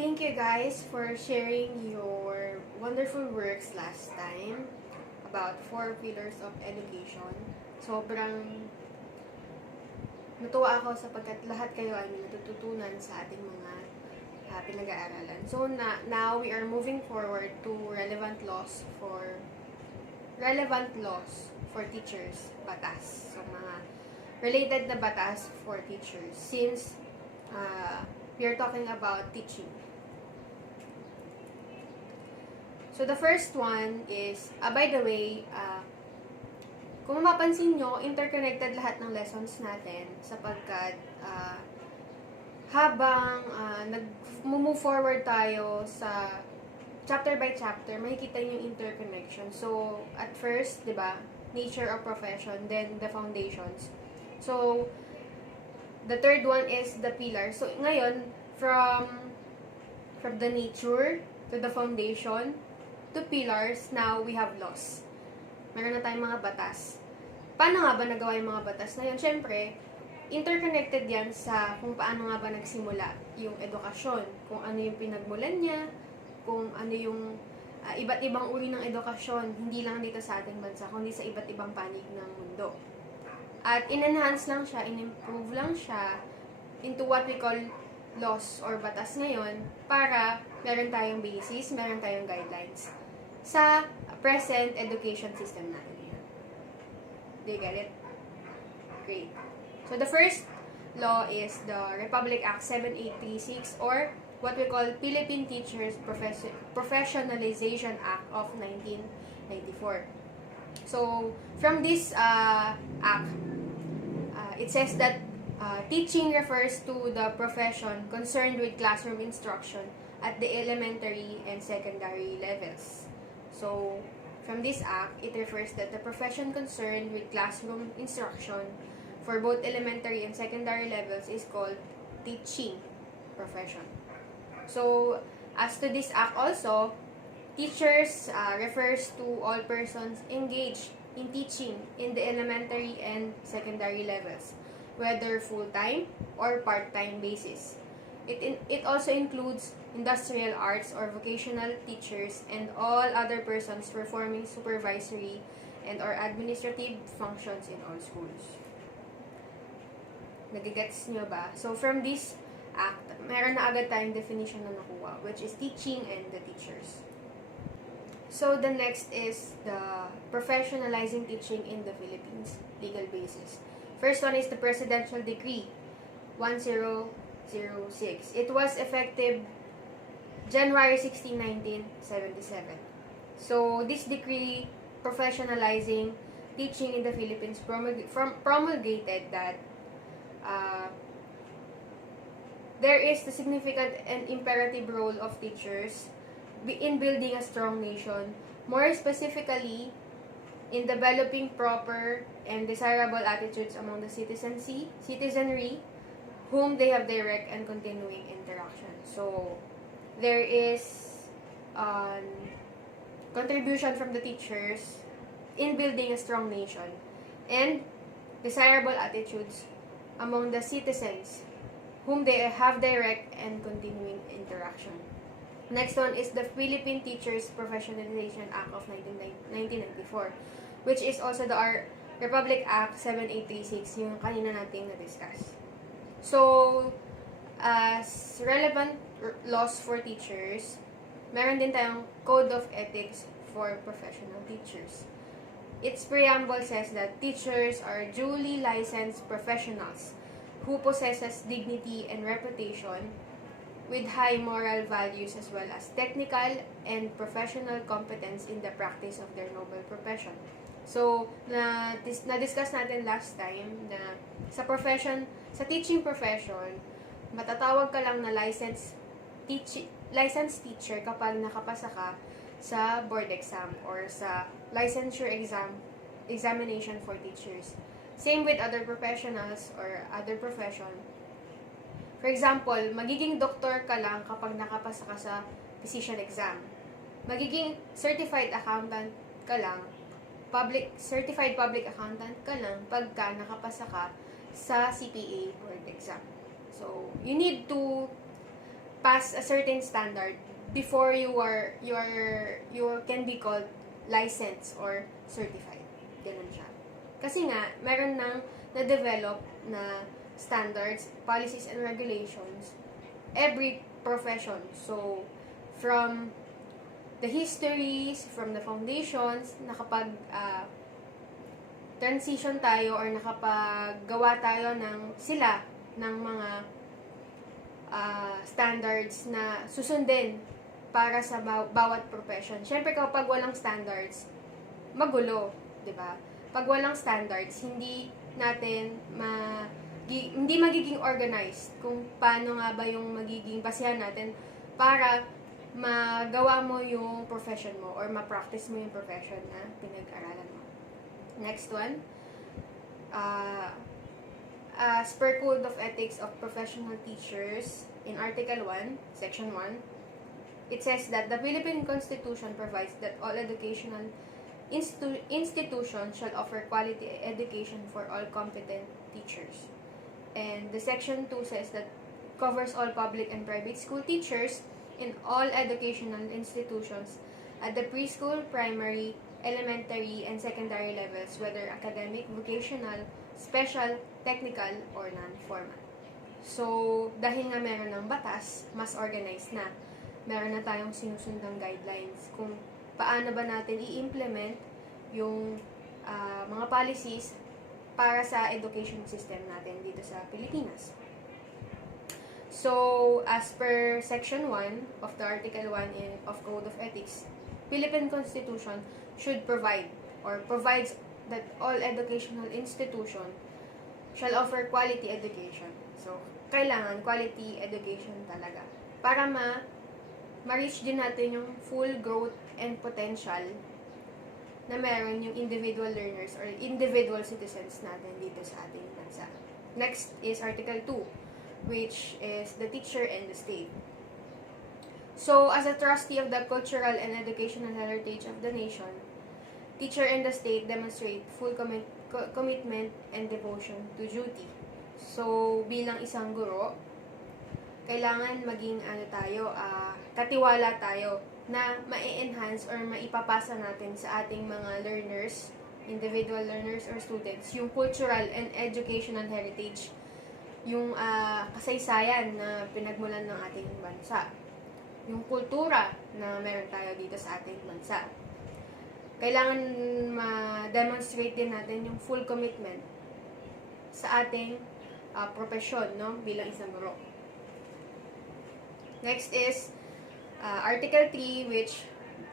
thank you guys for sharing your wonderful works last time about 4 pillars of education. Sobrang natuwa ako sapagkat lahat kayo ay may natututunan sa ating mga pinag-aaralan. So now we are moving forward to relevant laws for teachers, batas. So mga related na batas for teachers since we are talking about teaching. So the first one is, by the way, kung mapapansin nyo, interconnected lahat ng lessons natin sapagkat habang nag-move forward tayo sa chapter by chapter, makikita nyo yung interconnection. So, at first, di ba, nature of profession, then the foundations. So, the third one is the pillar. So, ngayon, from the nature to the foundation to pillars, now we have laws. Meron na tayong mga batas. Paano nga ba nagawa yung mga batas na yun? Siyempre, interconnected yan sa kung paano nga ba nagsimula yung edukasyon. Kung ano yung pinagmulan niya, kung ano yung iba't ibang uri ng edukasyon, hindi lang dito sa ating bansa, kundi sa iba't ibang panig ng mundo. At in-enhance lang siya, in-improve lang siya into what we call laws or batas ngayon para meron tayong basis, meron tayong guidelines sa present education system natin. Do you get it? Great. So the first law is the Republic Act 7836 or what we call Philippine Teachers Professionalization Act of 1994. So from this act, it says that teaching refers to the profession concerned with classroom instruction at the elementary and secondary levels. So from this act, it refers that the profession concerned with classroom instruction for both elementary and secondary levels is called teaching profession. So, as to this act also, teachers refers to all persons engaged in teaching in the elementary and secondary levels, whether full-time or part-time basis. It also includes industrial arts or vocational teachers and all other persons performing supervisory and or administrative functions in all schools. Nagigets nyo ba? So, from this act, meron na agad tayong definition na nakuha, which is teaching and the teachers. So, the next is the professionalizing teaching in the Philippines, legal basis. First one is the Presidential Decree 1006. It was effective January 16, 1977. So, this decree professionalizing teaching in the Philippines promulgated that there is the significant and imperative role of teachers in building a strong nation, more specifically in developing proper and desirable attitudes among the citizenry whom they have direct and continuing interaction. So, there is contribution from the teachers in building a strong nation and desirable attitudes among the citizens whom they have direct and continuing interaction. Next one is the Philippine Teachers Professionalization Act of 1994, which is also the Republic Act 7836, yung kanina nating na-discuss. So, as relevant laws for teachers, meron din tayong Code of Ethics for Professional Teachers. Its preamble says that teachers are duly licensed professionals who possesses dignity and reputation with high moral values as well as technical and professional competence in the practice of their noble profession. So, na-discuss natin last time na sa teaching profession, matatawag ka lang na licensed teacher kapag nakapasa ka sa board exam or sa licensure examination for teachers. Same with other professionals or other profession. For example, magiging doktor ka lang kapag nakapasa ka sa physician exam. Magiging certified accountant ka lang, certified public accountant ka lang pagka nakapasa ka sa CPA board exam. So, you need to pass a certain standard before you can be called licensed or certified. Ganun siya. Kasi nga, meron nang na-develop na standards, policies, and regulations every profession. So, from the histories, from the foundations, nakapag transition tayo or nakapaggawa tayo ng mga standards na susundin para sa bawat profession. Siyempre, kapag walang standards, magulo, 'di ba? Pag walang standards, hindi magiging organized kung paano nga ba yung magiging basehan natin para magawa mo yung profession mo or ma-practice mo yung profession na pinag-aralan mo. Next one. As per Code of Ethics of Professional Teachers, in Article 1, Section 1, it says that the Philippine Constitution provides that all educational institutions shall offer quality education for all competent teachers. And the Section 2 says that covers all public and private school teachers in all educational institutions at the preschool, primary, elementary, and secondary levels, whether academic, vocational, special, technical, or non-formal. So, dahil nga meron ng batas, mas organized na. Meron na tayong sinusundang guidelines kung paano ba natin i-implement yung mga policies para sa education system natin dito sa Pilipinas. So, as per Section 1 of the Article 1 of Code of Ethics, Philippine Constitution should provide or provides that all educational institution shall offer quality education. So, kailangan quality education talaga para ma-reach din natin yung full growth and potential na meron yung individual learners or individual citizens natin dito sa ating bansa. Next is Article 2, which is the teacher and the state. So, as a trustee of the cultural and educational heritage of the nation, teacher and the state demonstrate full commitment and devotion to duty. So, bilang isang guro, kailangan maging katiwala tayo na ma-enhance or maipapasa natin sa ating mga learners, individual learners or students, yung cultural and educational heritage, yung kasaysayan na pinagmulan ng ating bansa, yung kultura na meron tayo dito sa ating bansa. Kailangan ma-demonstrate din natin yung full commitment sa ating profesyon, no, bilang isang guro. Next is Article 3, which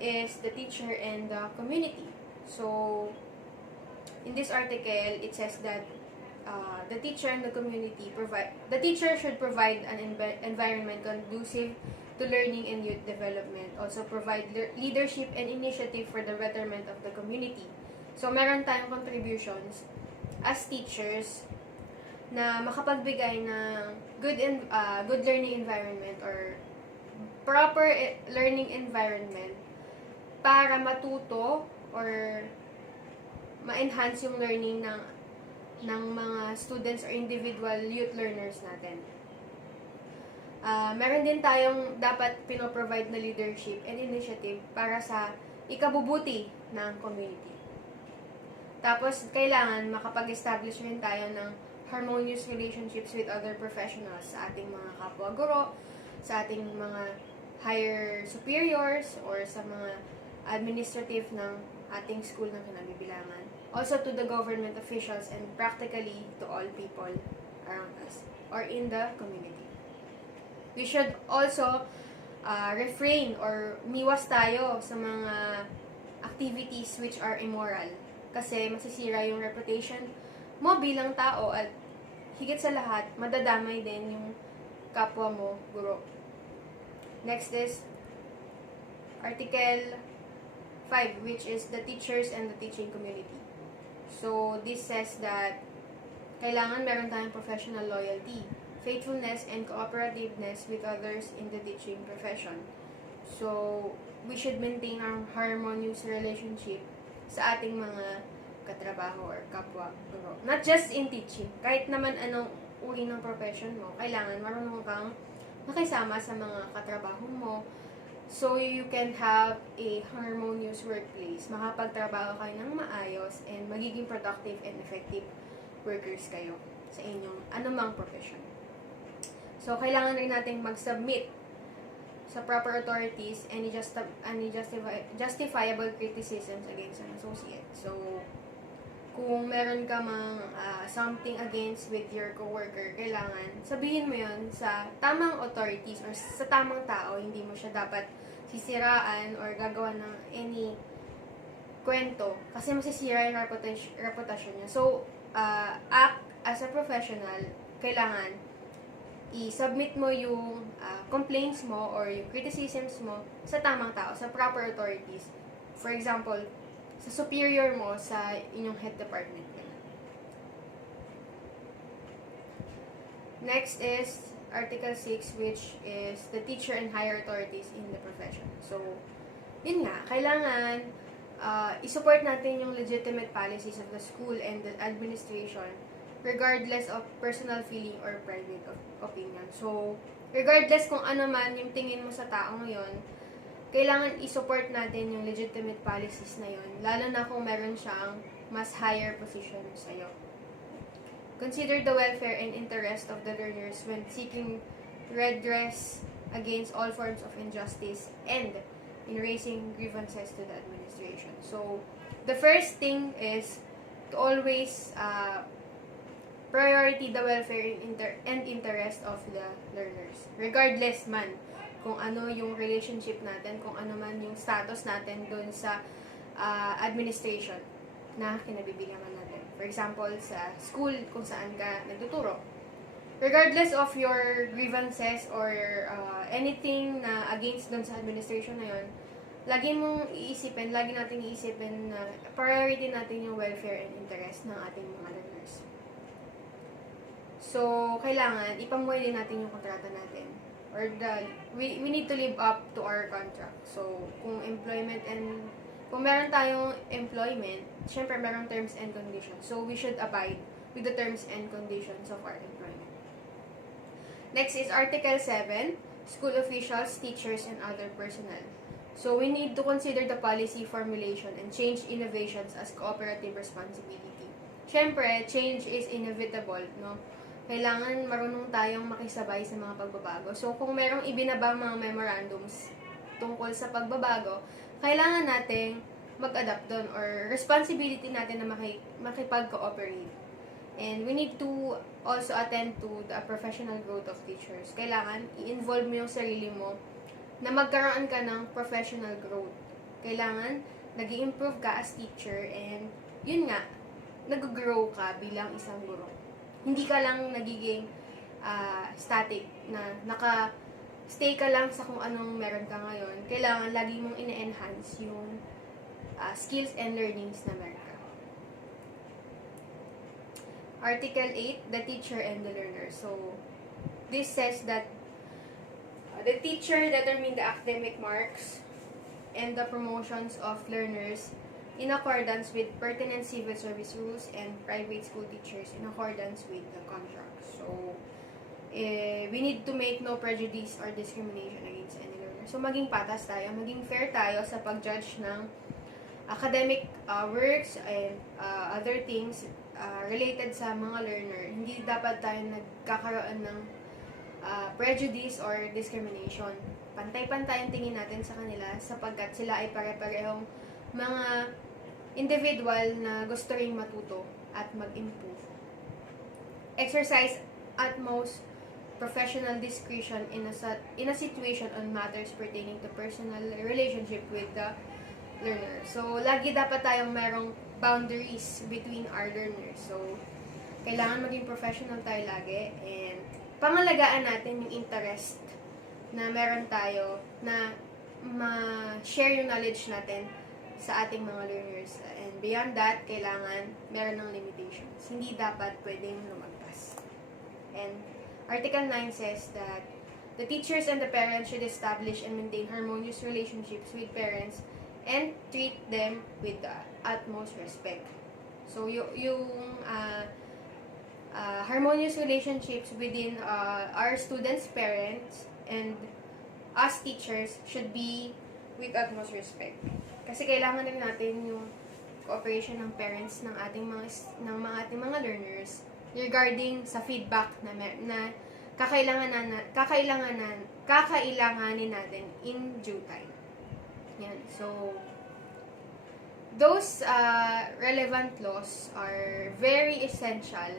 is the teacher and the community. So, in this article, it says that the teacher and the community the teacher should provide an environment conducive to learning and youth development. Also provide leadership and initiative for the betterment of the community. So, meron tayong contributions as teachers na makapagbigay ng good learning environment or proper learning environment para matuto or ma-enhance yung learning ng mga students or individual youth learners natin. Meron din tayong dapat pinoprovide na leadership and initiative para sa ikabubuti ng community. Tapos, kailangan makapag-establish rin tayo ng harmonious relationships with other professionals sa ating mga kapwa-guro, sa ating mga higher superiors, or sa mga administrative ng ating school ng kinabibilangan. Also to the government officials and practically to all people around us or in the community. We should also refrain or miwas tayo sa mga activities which are immoral. Kasi masisira yung reputation mo bilang tao at higit sa lahat, madadamay din yung kapwa mo, guro. Next is Article 5, which is the teachers and the teaching community. So, this says that kailangan meron tayong professional loyalty, faithfulness, and cooperativeness with others in the teaching profession. So, we should maintain our harmonious relationship sa ating mga katrabaho or kapwa guro. Not just in teaching. Kahit naman anong uri ng profession mo, kailangan marunong kang makisama sa mga katrabaho mo. So, you can have a harmonious workplace. Makapagtrabaho kayo ng maayos and magiging productive and effective workers kayo sa inyong anumang profession. So, kailangan rin natin mag-submit sa proper authorities any justifiable criticisms against an associate. So, kung meron ka mang something against with your coworker, kailangan sabihin mo yun sa tamang authorities or sa tamang tao. Hindi mo siya dapat sisiraan or gagawa ng any kwento kasi masisira yung reputasyon niya. So, act as a professional, kailangan i-submit mo yung complaints mo or yung criticisms mo sa tamang tao, sa proper authorities. For example, sa superior mo, sa inyong head department. Next is Article 6, which is the teacher and higher authorities in the profession. So, yun nga, kailangan i-support natin yung legitimate policies of the school and the administration regardless of personal feeling or private opinion. So, regardless kung ano man yung tingin mo sa taong yun, kailangan i-support natin yung legitimate policies na yun, lalo na kung meron siyang mas higher position sa'yo. Consider the welfare and interest of the learners when seeking redress against all forms of injustice and in raising grievances to the administration. So, the first thing is to always priority the welfare and interest of the learners. Regardless man kung ano yung relationship natin, kung ano man yung status natin dun sa administration na kinabibigyan natin. For example, sa school kung saan ka nagtuturo. Regardless of your grievances or anything na against dun sa administration na yun, lagi natin iisipin na priority natin yung welfare and interest ng ating mga learners. So, kailangan ipamuhay din natin yung kontrata natin. Or we need to live up to our contract. So, kung meron tayong employment, syempre merong terms and conditions. So, we should abide with the terms and conditions of our employment. Next is Article 7, school officials, teachers, and other personnel. So, we need to consider the policy formulation and change innovations as cooperative responsibility. Syempre, change is inevitable, no? Kailangan marunong tayong makisabay sa mga pagbabago. So, kung merong ibinabang mga memorandums tungkol sa pagbabago, kailangan nating mag-adapt doon or responsibility natin na makipag-cooperate. And we need to also attend to the professional growth of teachers. Kailangan i-involve mo yung sarili mo na magkaroon ka ng professional growth. Kailangan nag-i-improve ka as teacher and yun nga, nag-grow ka bilang isang guro. Hindi ka lang nagiging static na stay ka lang sa kung anong meron ka ngayon. Kailangan lagi mong ine-enhance yung skills and learnings na meron ka. Article 8, the teacher and the learner. So, this says that the teacher determine the academic marks and the promotions of learners in accordance with pertinent civil service rules and private school teachers in accordance with the contract. So, we need to make no prejudice or discrimination against any learner. So, maging patas tayo, maging fair tayo sa pag-judge ng academic works and other things related sa mga learner. Hindi dapat tayo nagkakaroon ng prejudice or discrimination. Pantay-pantay ang tingin natin sa kanila sapagkat sila ay pare-parehong mga individual na gusto ring matuto at mag-improve. Exercise utmost professional discretion in a situation on matters pertaining to personal relationship with the learner. So, lagi dapat tayong merong boundaries between our learners. So, kailangan maging professional tayo lagi and pangalagaan natin yung interest na meron tayo na ma-share yung knowledge natin sa ating mga learners. And beyond that, kailangan meron ng limitations. Hindi dapat pwedeng lumagpas. And Article 9 says that the teachers and the parents should establish and maintain harmonious relationships with parents and treat them with the utmost respect. So, yung harmonious relationships within our students, parents, and us teachers should be with utmost respect. Kasi kailangan rin natin yung cooperation ng parents ng ating mga learners regarding sa feedback na kakailanganin natin in due time. Yan. So, those relevant laws are very essential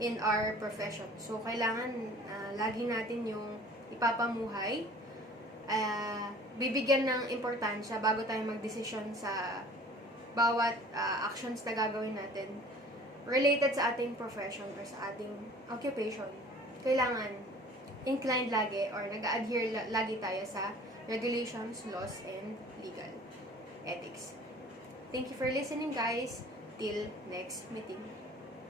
in our profession. So, kailangan lagi natin yung ipapamuhay, bibigyan ng importansya bago tayo magdesisyon sa bawat actions na gagawin natin related sa ating profession or sa ating occupation. Kailangan inclined lagi or nag-adhere lagi tayo sa regulations, laws, and legal ethics. Thank you for listening, guys. Till next meeting.